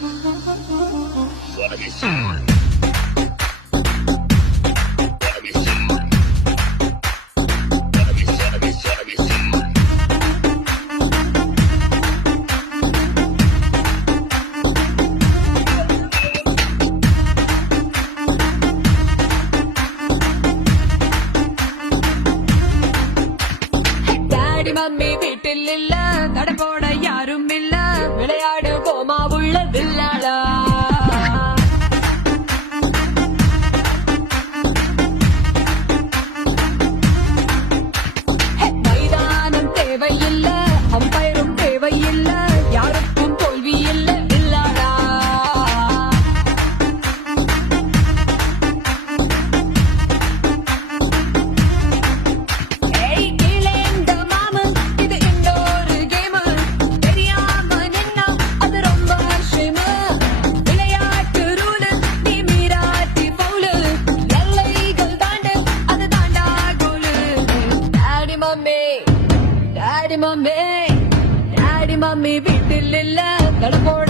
Wanna be seen. Wanna be seen. Wanna be seen. Daddy mummy வீட்டில் இல்ல, தடை போட யாரும் இல்ல, விளையாடு போமா உள்ள வில்லாடா. மைதானம் தேவையில்ல, அம்பையரும் தேவையில்ல, யாருக்கும் தோல்வி இல்ல வில்லாடா. ஏய் கீழே இந்த மாமு, இது இன்னொரு கேமு, தெரியாம நின்னா அது ரொம்ப ஷேமு. விளையாட்டு ரூலு, நீ மீறாட்டி பவுலு, எல்லைகள் தாண்டு அது தாண்டா கோலு. Daddy mummy, daddy mummy, daddy mummy வீட்டில் இல்ல, தடை போட